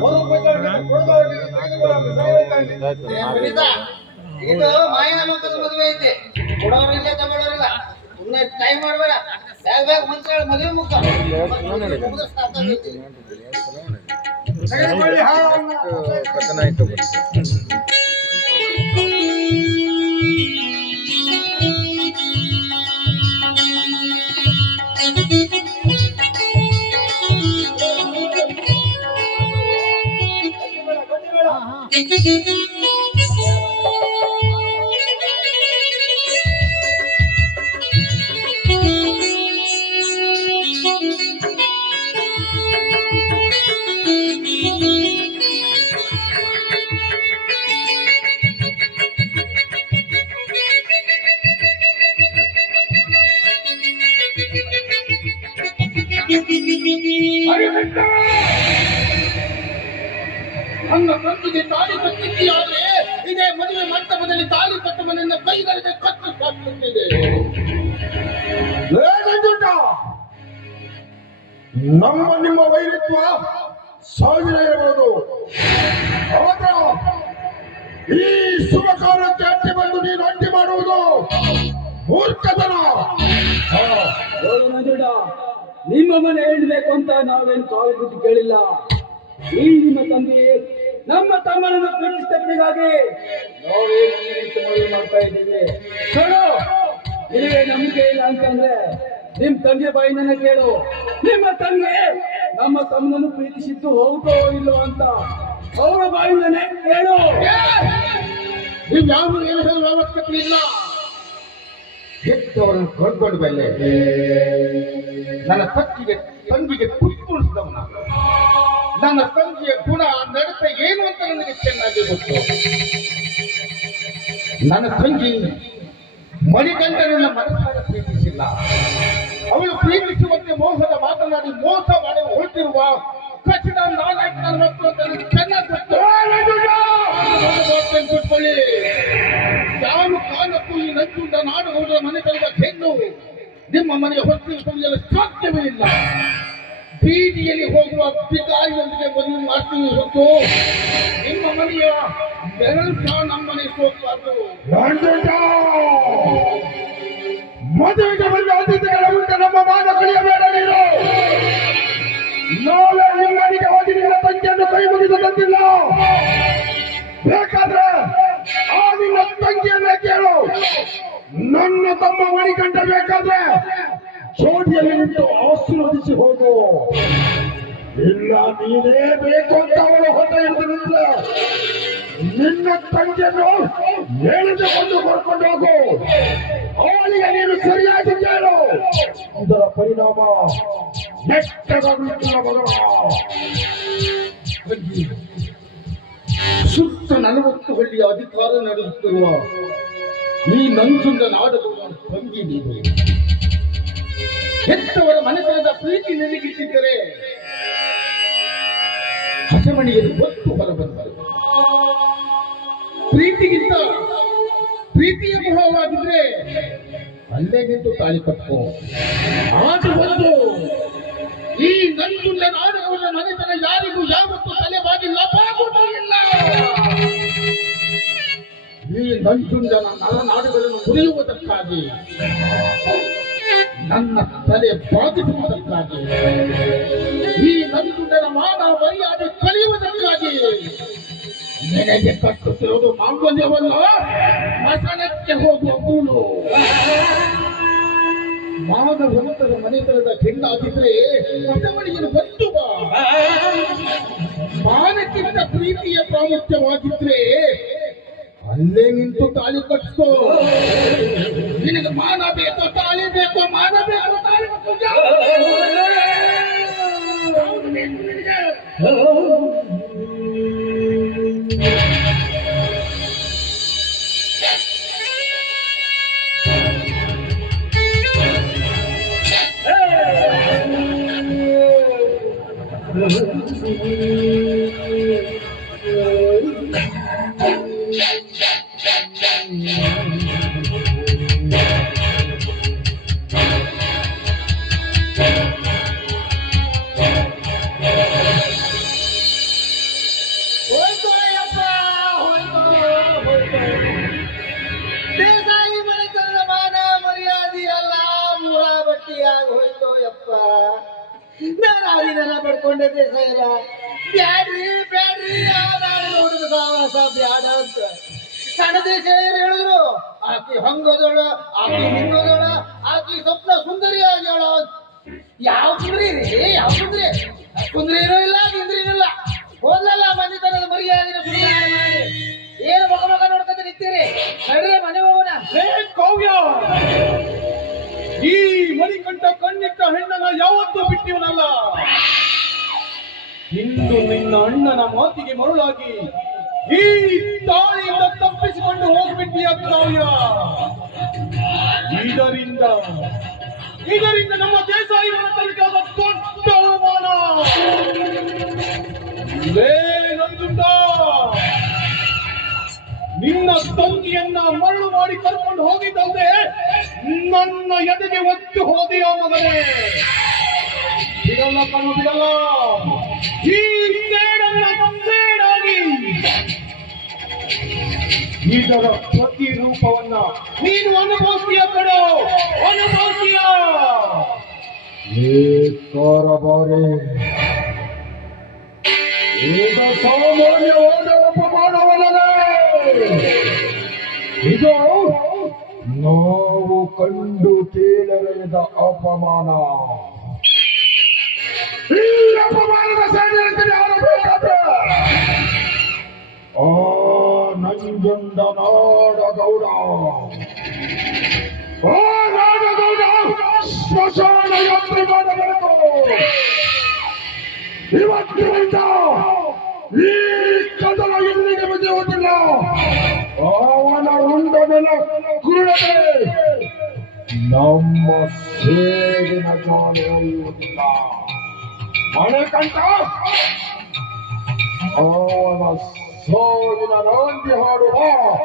ಮೊದಲು ಮಾಯಾ ಮಕ್ಕಳ ಇದು ಮದುವೆ ಐತಿ ಕೊಡೋರಿಲ್ಲ ಸುಮ್ಮನೆ ಟೈಮ್ ಮಾಡಬೇಡ ಬೇಗ ಬೇಗ ಮದುವೆ ಮುಖ್ಯ Are you ನನ್ನ ತಂದೆಗೆ ತಾಳಿ ಕಟ್ಟಿದೆಯಾದ್ರೆ ಇದೇ ಮದುವೆ ಮಂಟಪದಲ್ಲಿ ತಾಳಿ ಕಟ್ಟುವನನ್ನ ಕೈಗಳಿಗೆ ಕತ್ತು ನಂಜುಂಡ! ನಮ್ಮ ನಿಮ್ಮ ವೈರತ್ವ ಸಾವಿರ ಇರಬಹುದು. ಆದ್ರ ಈ ಶುಭ ಕಾಲಕ್ಕೆ ಅಡ್ಡಿ ಬಂದು ನೀನು ಅಡ್ಡಿ ಮಾಡುವುದು ಮೂರ್ಖತನ. ನಿಮ್ಮ ಮನೆ ಹೇಳಬೇಕು ಅಂತ ನಾವೇನು ಕಾಲು ಬಿಟ್ಟು ಕೇಳಿಲ್ಲ. ಈ ನಿಮ್ಮ ತಂದೆ ನಮ್ಮ ತಮ್ಮನನ್ನು ಪ್ರೀತಿಸಿದ್ದಕ್ಕಾಗಿ ನಾವೇ ನಿಂತು ಮದುವೆ ಮಾಡ್ತಾ ಇದ್ದೀವಿ. ಕೇಳು. ನಿನಗೆ ನಂಬಿಕೆ ಇಲ್ಲ ಅಂತಂದ್ರೆ ನಿಮ್ ತಂಗಿ ಬಾಯಿನ ಕೇಳು. ನಿಮ್ಮ ತಂಗಿ ನಮ್ಮ ತಮ್ಮನನ್ನು ಪ್ರೀತಿಸಿದ್ದು ಹೋಗುತ್ತೋ ಇಲ್ಲೋ ಅಂತ ಅವರ ಬಾಯಿಂದನೇ ಕೇಳು. ನೀವು ಯಾವ ಹೇಳುವ ಅವಶ್ಯಕತೆ ಇಲ್ಲ. ಹೆತ್ತವರನ್ನು ಕಳ್ಕೊಂಡು ಬೆಲೆ ನನ್ನ ತಂಗಿಗೆ ತಂಗಿಗೆ ಕುರಿತುಳಿಸಿದವನ ನನ್ನ ತಂದೆಯ ಗುಣ, ನಡತೆ ಏನು ಅಂತ ನನಗೆ ಚೆನ್ನಾಗಿ ಗೊತ್ತು. ನನ್ನ ತಂಗಿ ಮಣಿಗಂಡನನ್ನ ಮನಸ್ಸಾರ ಪ್ರೀತಿಸಿಲ್ಲ. ಅವಳು ಪ್ರೀತಿಸುವಂತೆ ಮೋಸದ ಮಾತನಾಡಿ ಮೋಸ ಮಾಡಿ ಹೊರಟಿರುವ ಕಚ್ಚಡ ನಾಲ್ಕು ನನ್ನ ಮಕ್ಕಳು ಅಂತ ನನಗೆ ಚೆನ್ನಾಗಿ ಗೊತ್ತು. ಬಿಟ್ಕೊಳ್ಳಿ ಯಾವ ಕಾಲಕ್ಕೂ ಈ ನಂಜು ನಾಡು ಹೋದ ಮನೆ ತರುವ ಹೆಣ್ಣು ನಿಮ್ಮ ಹೊತ್ತಿಗೆ ತುಳಿಯಲು ಸಾಧ್ಯವೇ ಇಲ್ಲ. ಬೀದಿಯಲ್ಲಿ ಹೋಗುವ ಭಿಕಾರಿಯೊಂದಿಗೆ ಮದುವೆ ಮಾಡ್ತೀನಿ ಹೊತ್ತು, ನಿಮ್ಮ ಮನೆಯ ಬೆರಳು ನಮ್ಮ ಹೋಗಬಾರ್ದು ನಂಜುಂಡ! ಮದುವೆಗೆ ಬಂದ ಅತಿಥಿಗಳ ಮುಂದೆ ನಮ್ಮ ಮಾನ ಕಳಿಯಬೇಡ ನೀನು. ನಾಳೆ ನಿಮ್ಮನಿಗೆ ಹೋಗಿ ನಿನ್ನ ತಂಗಿಯನ್ನು ಕೈ ಮುಗಿದು ತಂದಿಲ್ಲ. ಬೇಕಾದ್ರೆ ಆ ನಿನ್ನ ತಂಗಿಯನ್ನ ಕೇಳು. ನನ್ನ ತಮ್ಮ ಮಣಿಕಂಠ ಬೇಕಾದ್ರೆ ಚೋಟಿಯಲ್ಲಿ ನಿಂತು ಆಶೀರ್ವದಿಸಿ ಹೋಗು. ನೀನೇ ಬೇಕು ಅಂತ ಅವಳು ಹೊತ್ತ ನಿನ್ನ ತಂಗಿಯನ್ನು ಎಳೆದುಕೊಂಡು ಕೊಡ್ಕೊಂಡು ಹೋಗು. ಅವಳಿಗೆ ನೀನು ಸರಿಯಾಗಿ ಕೇಳು. ಇದರ ಪರಿಣಾಮ ನೆಟ್ಟಗಾಗುತ್ತಿಲ್ಲ ಮಗನ ಸುತ್ತ ನಲವತ್ತು ಹಳ್ಳಿಯ ಅಧಿಕಾರ ನಡೆಸುತ್ತಿರುವ ಈ ನಂಜುಂಡ ನಾಡಲು ತಂಗಿ ನೀನು. ಹೆತ್ತವರ ಮನೆತನದ ಪ್ರೀತಿ ನಿನಗಿಟ್ಟಿದ್ದರೆ ಹಸಮಣಿಯಲ್ಲಿ ಒತ್ತು ಹೊರಬಂದರು. ಪ್ರೀತಿಗಿಂತ ಪ್ರೀತಿಯ ಮೊಹವಾಗಿದ್ರೆ ಅಲ್ಲೇ ನಿಂತು ತಾಳಿ ಕಟ್ಕೋ. ಆಗ ಒಂದು ಈ ನಂಜುಂಡ ನಾಡುಗಳ ಮನೆತನ ಯಾರಿಗೂ ಯಾವತ್ತೂ ತಲೆಬಾಗಿಲ್ಲ ಬಾಗುವುದೂ ಈ ನಂಜುಂಡನ ನರನಾಡುಗಳನ್ನು ಮುರಿಯುವುದಕ್ಕಾಗಿ ನನ್ನ ತಲೆ ಬಾಧಿಸುವುದಕ್ಕಾಗಿ, ಈ ನಂಜುಂಡನ ಮಾನ ಮರ್ಯಾದೆ ಕಲಿಯುವುದಕ್ಕಾಗಿ ನಿನಗೆ ಕಟ್ಟುತ್ತಿರುವುದು ಮಾಂಗಲ್ಯವಲ್ಲ? ಮಸನಕ್ಕೆ ಹೋಗುವ ಕೂಲು ಮಾನವಂತರ ಮನೆತನದ ಹೆಣ್ಣಾಗಿದ್ರೆ ಮತವಳಿಯನ್ನು ಬಂದು ಬಾ. ಮಾನಕ್ಕಿಂತ ಪ್ರೀತಿಯ ಪ್ರಾಮುಖ್ಯವಾಗಿದ್ರೆ ಅಲ್ಲೇ ನಿಂತು ತಾಳಿ ಕಟ್ಟಿಸ್ಕೋ ನಿನಗೆ ಮಾನ ಬೇಕು ತಾಳಿ ಬೇಕು ಮಾನ ಬೇಕು ತಾಳಿ Thank you. ಬೇಕು ನಿನಗೆ? ಸಾಯರ ಬ್ಯಾಡ್ರಿ ಬ್ಯಾಡ್ರಿ ಯಾವ್ದಾದ್ರು ನೋಡಿದ ಸಹವಾಸ ಬ್ಯಾಡ ಅಂತ. ಸಣ್ಣ ದೇಶ ಹೇಳಿದ್ರು? ಆಕಿ ಹಂಗೋದಳ, ಆಕಿ ಹಿಂಗದೋಳ ಆಕಿ ಸ್ವಪ್ನ ಸುಂದರಿ ಆಗ್ಯಾಳ ಯಾವ ಸುಂದ್ರಿ ರೀ? ಯಾವ ಸುಂದ್ರಿ ಸುಂದ್ರಿನೂ ಇಲ್ಲ ಗಿಂದ್ರಿನೂ ಇಲ್ಲ. ಹೋದ್ಲಲ್ಲ ಮನೆತನದ ಮರ್ಯಾದಿನ ಸುಂದರ ಮಾಡಿ. ಏನು ಮಗ ಮಗ ನೋಡ್ಕೊಂತ ನಿಂತೀರಿ? ನಡ್ರಿ ಮನೆ ಹೋಗೋಣ. ಕಾವ್ಯ! ಈ ಮಣಿಕಂಠ ಕಣ್ಣಿಟ್ಟ ಹೆಣ್ಣನ ಬಿಟ್ಟಿವನಲ್ಲ ಇಂದು ನಿನ್ನ ಅಣ್ಣನ ಮಾತಿಗೆ ಮರುಳಾಗಿ ಈ ತಾಳಿಯಿಂದ ತಪ್ಪಿಸಿಕೊಂಡು ಹೋಗ್ಬಿಟ್ಟಿಯ ಕಾವ್ಯ ಇದರಿಂದ ಇದರಿಂದ ನಮ್ಮ ದೇಶ ತನಕಾದ ದೊಡ್ಡ ಅವಮಾನ. ನಿನ್ನ ತಂಗಿಯನ್ನ ಮರಳು ಮಾಡಿ ಕರ್ಕೊಂಡು ಹೋಗಿದ್ದಲ್ಲದೆ ನನ್ನ ಎದೆಗೆ ಒತ್ತು ಹೋದೆಯ ಮಗನೇ? ಬಿಡಲ್ಲ ಕಣ್ಣು ಬಿಡಲ್ಲ. ಈ ಸೇಡನ್ನ ಸೇಡಾಗಿ ಇದರ ಪ್ರತಿರೂಪವನ್ನ ನೀನು ಅನುಭವಿಸಿಯ ಕಣೋ ಅನುಭವಿಸ್ತೀಯ ಕಾರಬಾರಿ ಈಗ ಸಾಮಾನ್ಯವಾದ ಅಪಮಾನವಲ್ಲದೆ. ಇದು ನಾವು ಕಂಡು ಕೇಳರದ ಅಪಮಾನ. ಅಪಮಾನದ ಸೇರಿದಂತೆ ಯಾರು ಬೇಕಾದ್ರೆ ಆ ನಂಜುಂಡ ನಾಡಗೌಡ ಆ ನಾಡಗೌಡ ಸ್ಮಶಾನ ಯಾತ್ರೆ ಮಾಡಬೇಕು ಇವತ್ತಿನಿಂದ ಈ ಕದನ ಎಲ್ಲಿಗೆ ಮುಗಿಯುವುದಿಲ್ಲ ಅವನ ರುಂಡನೆಲ್ಲ ಕುರುಡದೆ ನಮ್ಮ ಸೇಡಿನ ಜಾಲ Oh, I'm a soldier, and on behalf of all.